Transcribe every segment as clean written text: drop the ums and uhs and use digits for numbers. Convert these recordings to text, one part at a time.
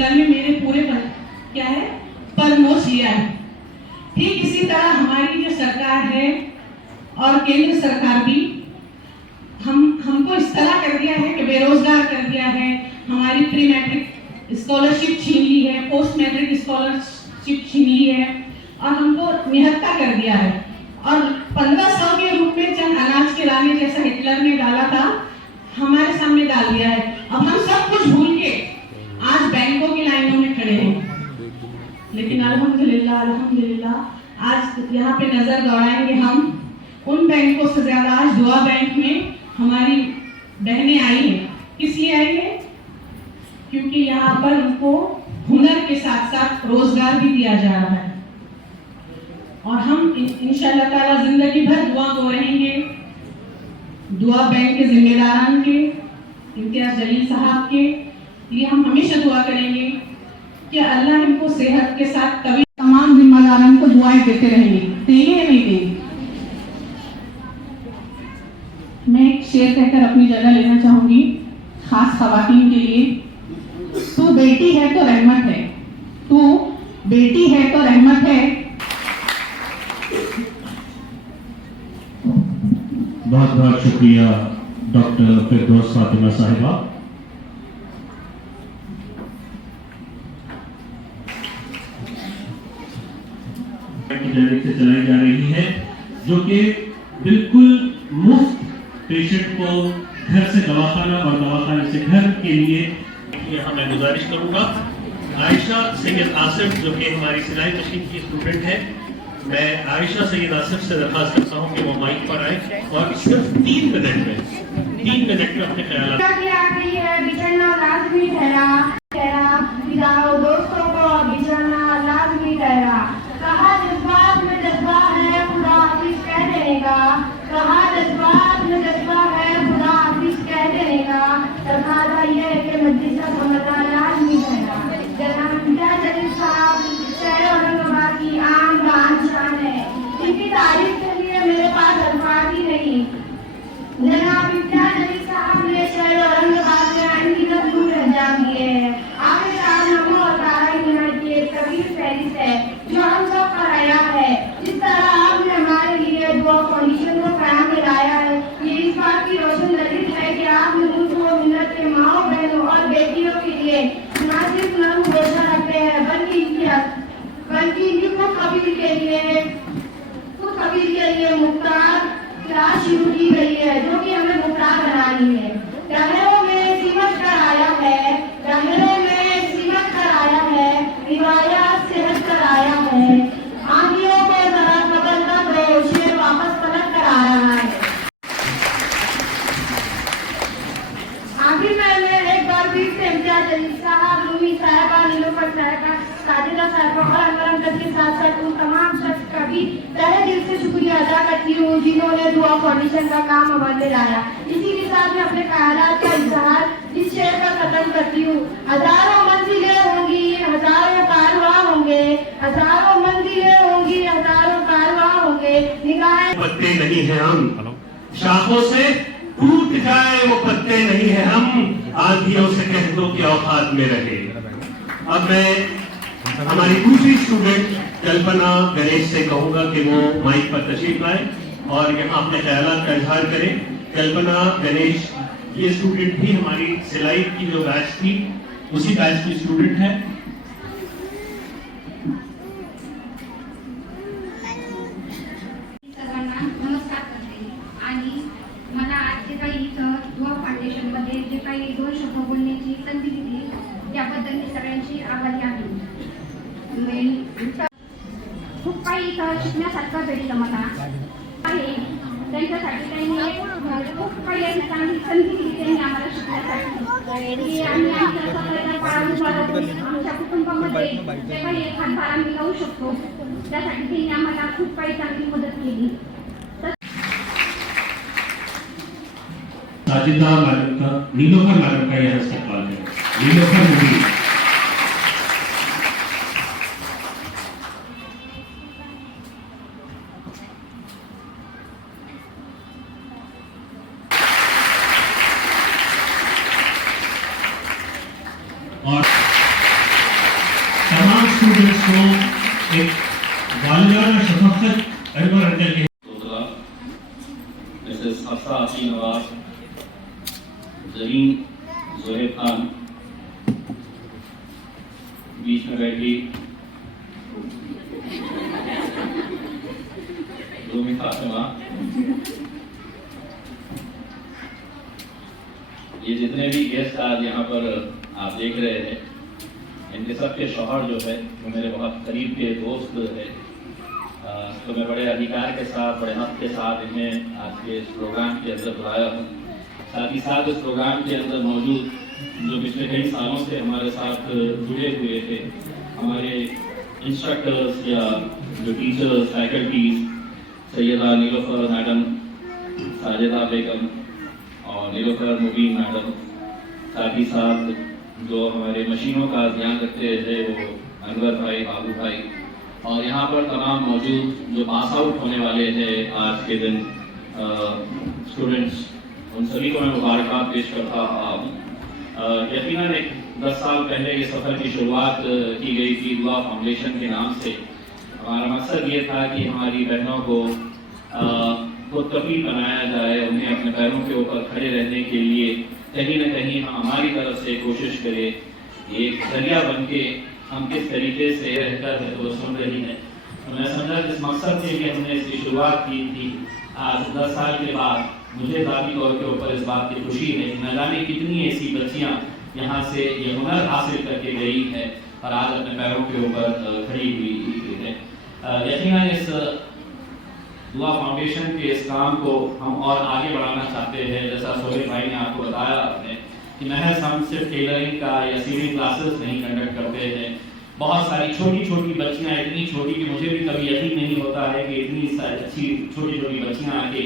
रोजगार में मेरे पूरे क्या है परमोश लिया है। ठीक इसी तरह हमारी जो सरकार है और केंद्र सरकार भी हमको इस तरह कर दिया है कि बेरोजगार कर दिया है, हमारी प्री मैट्रिक स्कॉलरशिप छीन ली है, पोस्ट मैट्रिक स्कॉलरशिप छीन ली है और हमको निहत्था कर दिया है। और 1500 के रूप में चंद अनाज के दाने जैसा हिटलर ने डाला था हमारे सामने डाल दिया है। अब हम सब कुछ भूल के आज बैंकों की लाइनों में खड़े हैं। लेकिन अल्हम्दुलिल्लाह अल्हम्दुलिल्लाह आज यहाँ पे नजर दौड़ाएंगे हम उन बैंकों से ज्यादा आज दुआ बैंक में हमारी बहनें आई हैं। किस लिए आई है? क्योंकि यहाँ पर उनको हुनर के साथ साथ रोजगार भी दिया जा रहा है और हम इंशाअल्लाह ताला जिंदगी भर दुआ को रहेंगे। दुआ बैंक के जिम्मेदारान के इम्तियाज जलील साहब के लिए हम हमेशा दुआ करेंगे कि अल्लाह इनको सेहत के साथ कभी तमाम जिम्मेदारान को दुआएं देते रहेंगे। देंगे या नहीं देंगे? मैं एक शेर कहकर अपनी जगह लेना चाहूंगी खास खवातीन के लिए। तू बेटी है तो रहमत है, तू बेटी है तो रहमत है। बहुत बहुत शुक्रिया डॉक्टर फिरदौस फातिमा साहिबा। क्लिनिक से चलाई जा रही है जो कि बिल्कुल मुफ्त पेशेंट को घर से दवाखाना और दवाखाने से घर के लिए। यहाँ मैं गुजारिश करूंगा आयशा सैयद आसिफ जो कि हमारी सिलाई मशीन की स्टूडेंट है, मैं आयशा सैयद आसिफ से दरखास्त करता हूँ कि वो माइक पर आए और सिर्फ 3 मिनट में अपने ख्याल बिछड़ना लाजमी ठहरा, दोस्तों को बिछड़ना लाजमी ठहरा। कहा जज्बात में जज्बा है खुदा हाफिज कह देने का, कहा जज्बात में जज्बा है खुदा हाफिज कह देने का। तकाजा ये कि मजलिसा समझना लाजमी ठहरा। जनाब इम्तियाज जलील साहब शहर औरंगाबाद की आम बान शान है, इनकी तारीफ के लिए मेरे पास अल्फाज ही नहीं। जनाब इम्तियाज जलील साहब ने शहर औरंगाबाद में अनगिनत नूर अंजाम दिए हैं। आपके साथ नमो और तारा यूनिट की एक कबीर फहरिस्त है जो हम सब पर आया है। जिस तरह आपने हमारे लिए दुआ फाउंडेशन को कायम कराया है, ये इस बात की रोशन दलील है कि आपने मुझको मिल्लत के माओ बहनों और बेटियों के लिए न सिर्फ नाम रोशन रखते हैं बल्कि इनकी खुद कबीर के लिए मुख्तार क्लास शुरू की गई है जो कि हमें मुख्तार बनानी है। डहरों में सीमत कर आया है, डहरों में सीमत कर आया है, रिवायात से हट कर आया है। आंधियों को जरा कबल कर दो, शेर वापस पलट कर आ रहा है। आखिर में एक बार फिर से इम्तियाज जलील साहब, रूमी साहिबा, नीलोफर साहिबा, साजिदा साहिबा और अनवर के साथ साथ उन तमाम शख्स का भी तहे दिल से शुक्रिया अदा करती हूँ जिन्होंने दुआ फाउंडेशन का काम अमल में लाया। इसी के साथ में अपने ख्यालात का इजहार इस शेर का खत्म करती हूँ। हजारों मंजिलें होंगी, हजारों कारवां होंगे, हजारों मंजिलें होंगी, हजारों कारवां होंगे। निगाहें पत्ते नहीं है हम, शाखों से टूट जाए वो पत्ते नहीं है हम, आंधियों से कह दो कि औकात में रहे। अब मैं हमारी दूसरी स्टूडेंट कल्पना गणेश से कहूंगा कि वो माइक पर तशरीफ लाए और यहाँ अपने ख्यालात का इजहार करें। कल्पना गणेश ये स्टूडेंट भी हमारी सिलाई की जो बैच थी उसी बैच की स्टूडेंट है। नमस्कार करते आणि मला आज जे काही इथं दुआ फाउंडेशन मध्ये जे काही 2 शब्द बोलण्याची संधी दिली त्याबद्दल मी सगळ्यांची आभारी आहे। खूप काही इथं शिकण्यासारखं भेटलं मला आहे, त्यांच्यासाठी त्यांनी खूप काही अशी चांगली संधी दिली त्यांनी आम्हाला शिकण्यासाठी। आम्ही आमच्या स्वतःच्या पायावर आमच्या कुटुंबामध्ये जे काही हातभार आम्ही लावू शकतो त्यासाठी त्यांनी आम्हाला खूप काही चांगली मदत केली। साजिदा मैडम का, नीलोफर मैडम का यहाँ इस्तेमाल है। नीलोफर मुझे और स्टूडेंट्स को एक वालिदाना शफकत अरबर अंकल के मिसेस हफ्सा हसीन नवाज, जरीन ज़ोहेब खान, बीच में बैठी रूमी फातिमा, ये जितने भी गेस्ट आज यहाँ पर आप देख रहे हैं, इनके सबके शौहर जो है वो मेरे बहुत करीब के दोस्त है। तो मैं बड़े अधिकार के साथ, बड़े हक के साथ इन्हें आज के इस प्रोग्राम के अंदर बुलाया हूँ। साथ ही साथ इस प्रोग्राम के अंदर मौजूद जो पिछले कई सालों से हमारे साथ जुड़े हुए थे, हमारे इंस्ट्रक्टर्स या जो teachers, faculties, Syeda Nilofar madam, Sajida Begum और नीलोफर मुबीन मैडम, साथ ही साथ जो हमारे मशीनों का ध्यान रखते थे वो अनवर भाई, बाबू भाई, और यहाँ पर तमाम मौजूद जो पास आउट होने वाले हैं आज के दिन स्टूडेंट्स, उन सभी को मैं मुबारकबाद पेश करता हूँ। यकीनन एक 10 साल पहले ये सफ़र की शुरुआत की गई थी दुआ फाउंडेशन के नाम से। हमारा मकसद ये था कि हमारी बहनों को खुद कफील बनाया जाए, उन्हें अपने पैरों के ऊपर खड़े रहने के लिए कहीं न कहीं हम हमारी तरफ से कोशिश करें, एक जरिया बन के हम किस तरीके से रहकर है वो सुन रही है। तो मैं समझा इस मकसद से भी हमने इसकी शुरुआत की थी। आज 10 साल के बाद मुझे ज़ाती तौर के ऊपर इस बात की खुशी है कि न जाने कितनी ऐसी बच्चियाँ यहाँ से ये हुनर हासिल करके गई है और आज अपने पैरों के ऊपर खड़ी हुई है। यकीनन इस दुआ फाउंडेशन के इस काम को हम और आगे बढ़ाना चाहते हैं। जैसा सोहेब भाई ने आपको बताया कि महज हम सिर्फ टेलरिंग का या सीविंग क्लासेस नहीं कंडक्ट करते हैं। बहुत सारी छोटी छोटी बच्चियाँ, इतनी छोटी कि मुझे भी कभी यकीन नहीं होता है कि इतनी अच्छी छोटी छोटी बच्चियाँ आके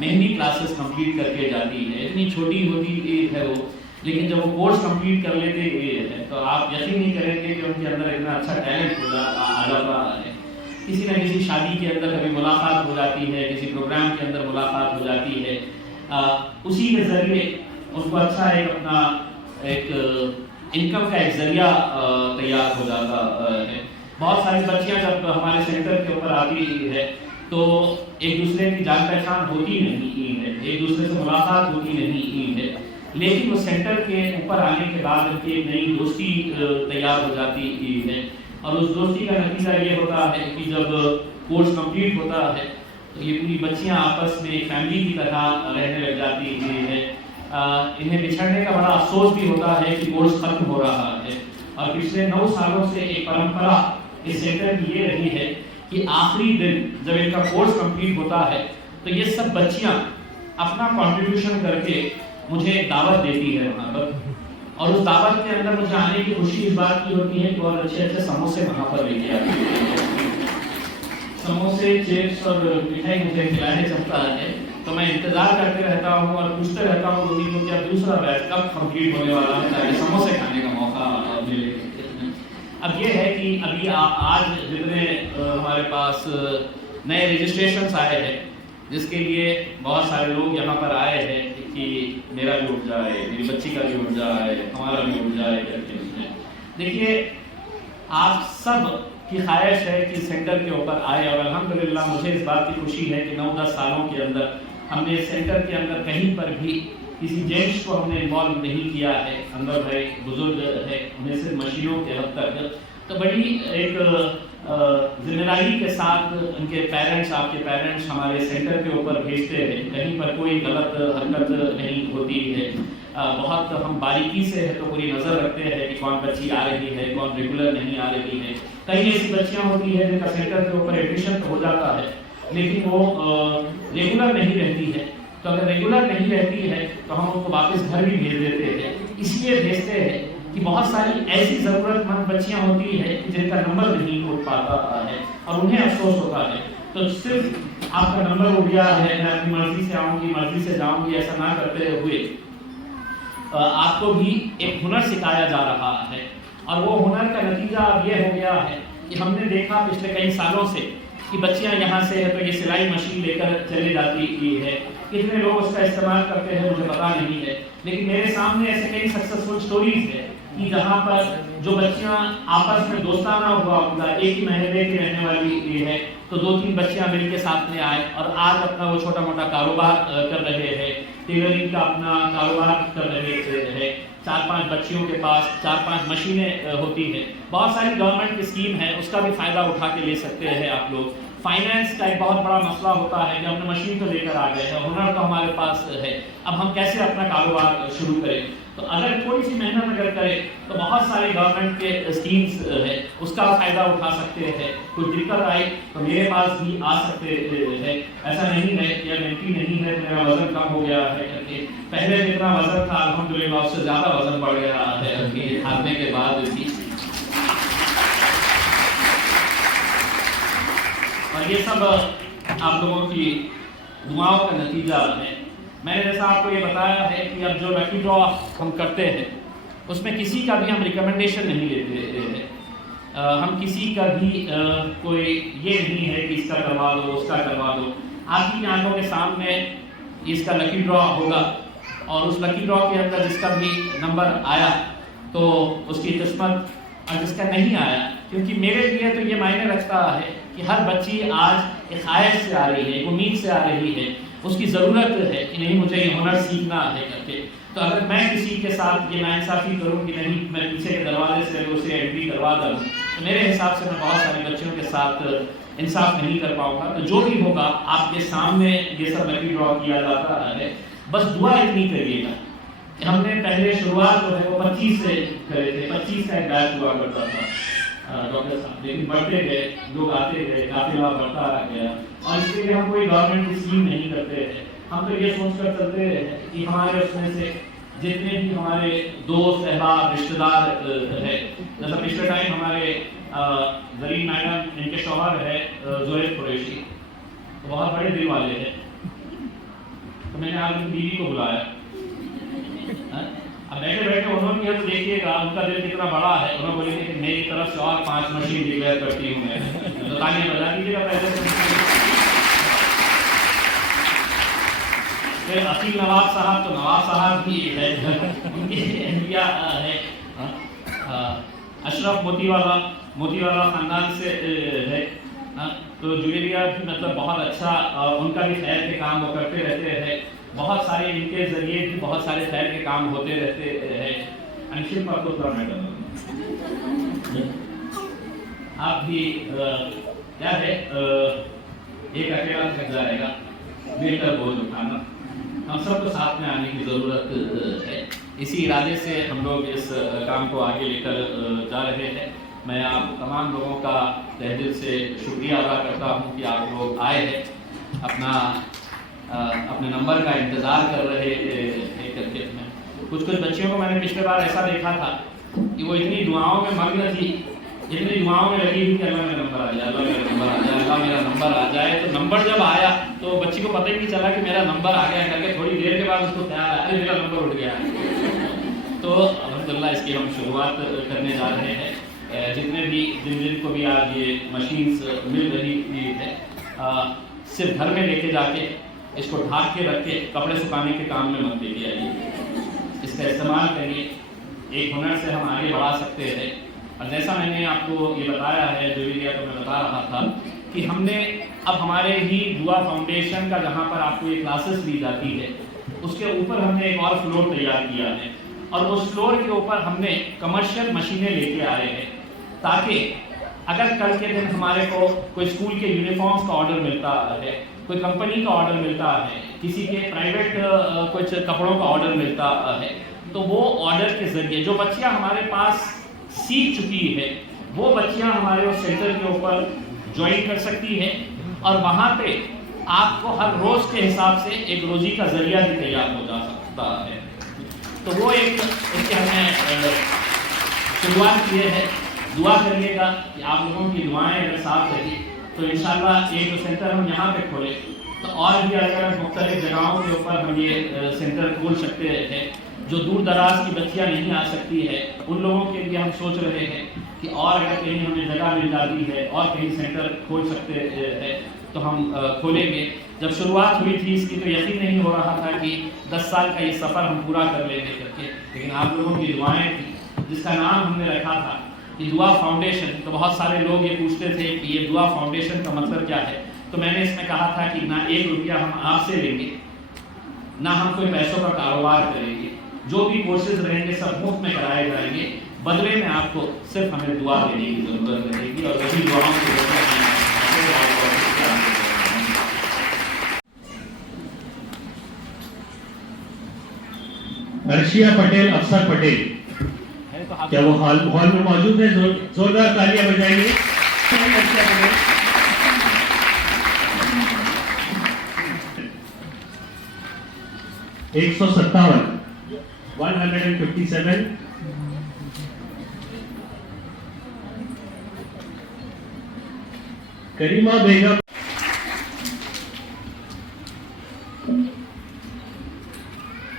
मेहंदी क्लासेस कंप्लीट करके जाती हैं। इतनी छोटी होती है वो, लेकिन जब वो कोर्स कंप्लीट कर लेते हैं तो आप यकीन नहीं करेंगे कि उनके अंदर इतना अच्छा टैलेंट आ जाता है। किसी न किसी शादी के अंदर कभी मुलाकात हो जाती है, किसी प्रोग्राम के अंदर मुलाकात हो जाती है, उसी के ज़रिए उनको अच्छा एक अपना एक इनकम का एक जरिया तैयार हो जाता है। बहुत सारी बच्चियां जब हमारे सेंटर के ऊपर आती है तो एक दूसरे की जान पहचान होती नहीं है, एक दूसरे से मुलाकात होती नहीं है, लेकिन वो सेंटर के ऊपर आने के बाद उनकी एक नई दोस्ती तैयार हो जाती है। और उस दोस्ती का नतीजा ये होता है कि जब कोर्स कंप्लीट होता है तो ये पूरी बच्चियां आपस में एक फैमिली की तरह रहने लग जाती है। इन्हें बिछड़ने का बड़ा अफसोस भी होता है कि कोर्स खत्म हो रहा है। और पिछले 9 सालों से एक परंपरा इस सेंटर की ये रही है कि आखिरी दिन जब इनका कोर्स कंप्लीट होता है तो ये सब बच्चियां अपना कंट्रीब्यूशन करके मुझे एक दावत देती है वहाँ पर, और उस दावत के अंदर मुझे आने की खुशी इस बात की होती है कि बहुत अच्छे अच्छे समोसे वहाँ पर लेके आते हैं। समोसे, चिप्स और मिठाई मुझे खिलाने चलता है तो मैं इंतजार करते रहता हूँ और पूछते रहता हूँ उन्हीं को क्या दूसरा बैच कब कंप्लीट होने वाला है ताकि समोसे खाने का मौका मिले। अब ये है कि अभी आज जितने हमारे पास नए रजिस्ट्रेशंस आए हैं, जिसके लिए बहुत सारे लोग यहाँ पर आए हैं कि मेरा भी उठ जाए, मेरी बच्ची का भी उठ जाए, हमारा भी उठ जाए करके। देखिए, आप सब की ख्वाहिश है कि सेंटर के ऊपर आए और अल्हम्दुलिल्लाह मुझे इस बात की खुशी है कि 9-10 सालों के अंदर हमने सेंटर के अंदर कहीं पर भी किसी जेंट्स को हमने इन्वॉल्व नहीं किया है। अंदर भाई बुजुर्ग है, उन्हें सिर्फ मशीनों के हद तक तो बड़ी एक जिम्मेदारी के साथ उनके पेरेंट्स, आपके पेरेंट्स हमारे सेंटर के ऊपर भेजते हैं। कहीं पर कोई गलत हरकत नहीं होती है। बहुत हम बारीकी से है तो पूरी नज़र रखते हैं कि कौन बच्ची आ रही है, कौन रेगुलर नहीं आ रही है। कई ऐसी बच्चियाँ होती है जिनका सेंटर के ऊपर एडमिशन तो हो जाता है लेकिन वो रेगुलर नहीं रहती है। तो अगर रेगुलर नहीं रहती है तो हम उनको वापस घर भी भेज देते हैं। इसलिए भेजते हैं कि बहुत सारी ऐसी ज़रूरतमंद बच्चियाँ होती है कि जिनका नंबर नहीं उठ पाता है और उन्हें अफसोस होता है। तो सिर्फ आपका नंबर उठ गया है, मैं अपनी मर्जी से आऊँगी, मर्जी से जाऊँगी, ऐसा ना करते हुए आपको भी एक हुनर सिखाया जा रहा है। और वो हुनर का नतीजा अब ये हो गया है कि हमने देखा पिछले कई सालों से कि बच्चियां यहाँ से है तो ये सिलाई मशीन लेकर चली जाती है। कितने लोग उसका इस्तेमाल करते हैं मुझे पता नहीं है, लेकिन मेरे सामने ऐसे कई सक्सेसफुल स्टोरीज है कि जहाँ पर जो बच्चियाँ आपस में दोस्ताना हुआ उनका एक ही महल्ले की रहने वाली ये है, तो 2-3 बच्चियाँ मिल के साथ में आए और आज अपना वो छोटा मोटा कारोबार कर रहे हैं, टेलरिंग का अपना कारोबार कर रहे हैं। 4-5 बच्चियों के पास 4-5 मशीनें होती हैं। बहुत सारी गवर्नमेंट की स्कीम है, उसका भी फायदा उठा के ले सकते हैं आप लोग। फाइनेंस का एक बहुत बड़ा मसला होता है कि हमने मशीन तो लेकर आ गए हैं, हुनर तो हमारे पास है, अब हम कैसे अपना कारोबार शुरू करें। तो अगर थोड़ी सी मेहनत अगर करें तो बहुत सारे गवर्नमेंट के स्कीम्स है, उसका फायदा उठा सकते हैं। कुछ दिक्कत आई तो मेरे पास भी आ सकते हैं। ऐसा नहीं है कि मेहनती नहीं है, मेरा वजन कम हो गया है करके। पहले जितना वजन था अल्हम्दुलिल्लाह उससे ज्यादा वजन बढ़ गया है हारने के बाद भी। और ये सब आप लोगों की दुआओं का नतीजा है। मैंने जैसा आपको ये बताया है कि अब जो लकी ड्रॉ हम करते हैं उसमें किसी का भी हम रिकमेंडेशन नहीं लेते हैं। हम किसी का भी कोई ये नहीं है कि इसका करवा दो उसका करवा दो। आप ही आंखों के सामने इसका लकी ड्रॉ होगा और उस लकी ड्रॉ के अंदर जिसका भी नंबर आया तो उसकी किस्मत, और जिसका नहीं आया, क्योंकि मेरे लिए तो ये मायने रखता है कि हर बच्ची आज एक ख्वाहिश से आ रही है, एक उम्मीद से आ रही है, उसकी ज़रूरत है कि नहीं मुझे ये हुनर सीखना है करके। तो अगर मैं किसी के साथ ये नाइंसाफ़ी करूँ कि नहीं मैं पीछे के दरवाजे से उसे एंट्री करवा दूँ, तो मेरे हिसाब से मैं बहुत सारे बच्चों के साथ इंसाफ नहीं कर पाऊँगा। तो जो भी होगा आपके सामने ये सब लकी ड्रॉ किया जाता है, बस दुआ इतनी करिएगा। हमने पहले शुरुआत जो है वो 25 से करे थे, 25 का एक बैच हुआ करता था डॉक्टर साहब, लेकिन बढ़ते गए, लोग आते गए, काफिला बढ़ता गया और इसके लिए हम कोई गवर्नमेंट की स्कीम नहीं करते हैं। हम तो ये सोचकर चलते हैं कि हमारे उसमें से जितने भी हमारे दोस्त अहबाब रिश्तेदार है, जैसा पिछले टाइम हमारे जरीन मैडम, इनके शौहर है जोहेब कुरैशी, तो बहुत बड़े दिल वाले हैं। तो मैंने आज उनकी बीवी को बुलाया। अब बैठे बैठे उन्होंने तो देखिएगा उनका दिल कितना बड़ा है। उन्होंने बोले कि मेरी तरफ से और 5 मशीन डिक्लेयर करती हूँ मैं, तो तालियां बजा दीजिएगा पहले से। फिर अकील नवाब साहब, तो नवाब साहब भी है, उनकी अहलिया है अशरफ मोतीवाला खानदान से है। तो जुवेरिया भी मतलब बहुत अच्छा, उनका भी खैर के काम वो करते रहते हैं। बहुत सारे इनके जरिए भी बहुत सारे खैर के काम होते रहते हैं। अंशिल पाकुर मैडम, आप भी क्या है एक अकेला थक जाएगा, मिलकर बोझ उठाना, हम सबको साथ में आने की ज़रूरत है। इसी इरादे से हम लोग इस काम को आगे लेकर जा रहे हैं। मैं आप तमाम लोगों का तहे दिल से शुक्रिया अदा करता हूँ कि आप लोग आए हैं, अपने नंबर का इंतज़ार कर रहे हैं करके। कुछ बच्चियों को मैंने पिछले बार ऐसा देखा था कि वो इतनी दुआओं में मग्न थी, इतनी दुआओं में लगी हुई कि अल्लाह मेरा नंबर आ जाए, अल्लाह मेरा नंबर आ जाए, अल्लाह मेरा नंबर आ जाए। तो नंबर जब आया तो बच्ची को पता ही नहीं चला कि मेरा नंबर आ गया करके। थोड़ी देर के बाद उसको ख्याल आया अरे मेरा नंबर उठ गया। तो अल्हम्दुलिल्लाह इसकी हम शुरुआत करने जा रहे हैं। जितने भी जिन को भी आज ये मशीन्स मिल रही है, सिर्फ घर में लेके जाके इसको ढाक के रख के कपड़े सुखाने के काम में मत लेके आइए, इसका इस्तेमाल करिए। एक हुनर से हम आगे बढ़ा सकते हैं। और जैसा मैंने आपको ये बताया है, जो भी तो मैं बता रहा था कि हमने अब हमारे ही दुआ फाउंडेशन का जहाँ पर आपको ये क्लासेस ली जाती है, उसके ऊपर हमने एक और फ्लोर तैयार किया है और उस फ्लोर के ऊपर हमने कमर्शियल मशीनें लेके आ रहे हैं, ताकि अगर कल के दिन हमारे को कोई स्कूल के यूनिफॉर्म्स का ऑर्डर मिलता है, कोई कंपनी का ऑर्डर मिलता है, किसी के प्राइवेट कुछ कपड़ों का ऑर्डर मिलता है, तो वो ऑर्डर के जरिए जो बच्चियां हमारे पास सीख चुकी है वो बच्चियां हमारे उस सेंटर के ऊपर ज्वाइन कर सकती हैं और वहाँ पे आपको हर रोज़ के हिसाब से एक रोज़ी का जरिया भी तैयार हो जा सकता है। तो वो एक इसके हमने शुरुआत की है। दुआ करिएगा कि आप लोगों की दुआएं अगर साथ रही तो इंशाल्लाह एक जो सेंटर हम यहाँ पे खोले तो और भी अलग अलग मुख्तलिफ जगहों के ऊपर हम ये सेंटर खोल सकते हैं। जो दूर दराज की बच्चियाँ नहीं आ सकती है उन लोगों के लिए हम सोच रहे हैं कि और अगर कहीं हमें जगह मिल जाती है और कहीं सेंटर खोल सकते हैं तो हम खोलेंगे। जब शुरुआत हुई थी इसकी तो यकीन नहीं हो रहा था कि 10 साल का ये सफ़र हम पूरा कर लेंगे करके, लेकिन आप लोगों की दुआएं थी जिसका नाम हमने रखा था कि दुआ फाउंडेशन, तो बहुत सारे लोग ये पूछते थे कि ये दुआ फाउंडेशन का मतलब क्या है। तो मैंने इसमें कहा था कि ना 1 रुपया हम आपसे लेंगे, ना हम कोई पैसों का कारोबार करेंगे, जो भी कोर्सेज रहेंगे सब मुफ्त में कराए जाएंगे, बदले में आपको सिर्फ हमें दुआ देने की जरूरत रहेगी और वही दुआओं की जरूरत है। अर्शिया पटेल, अफसर पटेल, क्या वो हॉल में मौजूद है? जोरदार तालियां बजाएंगे। 157 करीमा बेगम,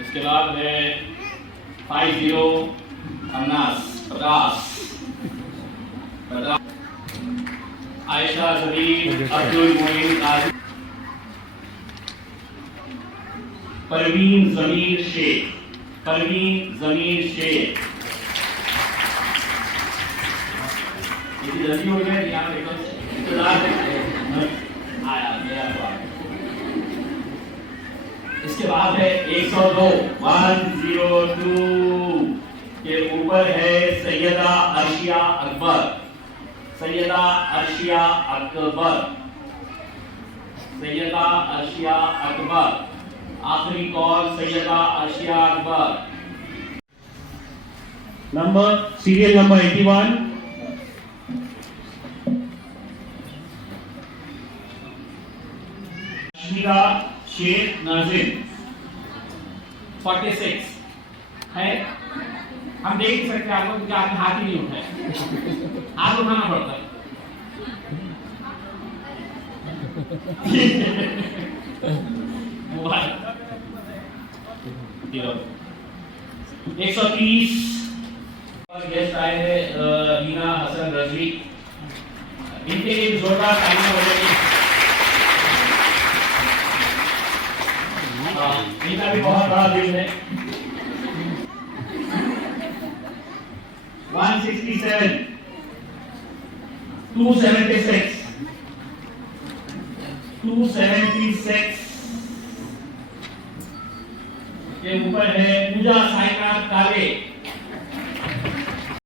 इसके बाद है 50 अनास 50 आयशा जमीर अब्दुल मोइन काजी, परवीन जमीर शेख, परवीन जमीर शेख। ये जल्दी हो गया यहाँ पे इंतजार आया मेरा बात। इसके बाद है 102 के ऊपर है सैयदा अर्शिया अकबर, सैयदा अर्शिया अकबर, सैयदा अर्शिया अकबर। आखिरी call Syeda Arshiya Akbar. Serial number 81 Shaikh Nazir 46 है। हम देख नहीं सकते आपको क्योंकि आपने हाथ ही नहीं उठाया, हाथ उठाना पड़ता है। 130 गेस्ट आए हैं रीना हसन रजवी, इनके लिए जोरदार तालियां बजाइए। इनका भी बहुत बड़ा दिल है। 167 276 के ऊपर है पूजा साईनाथ काले,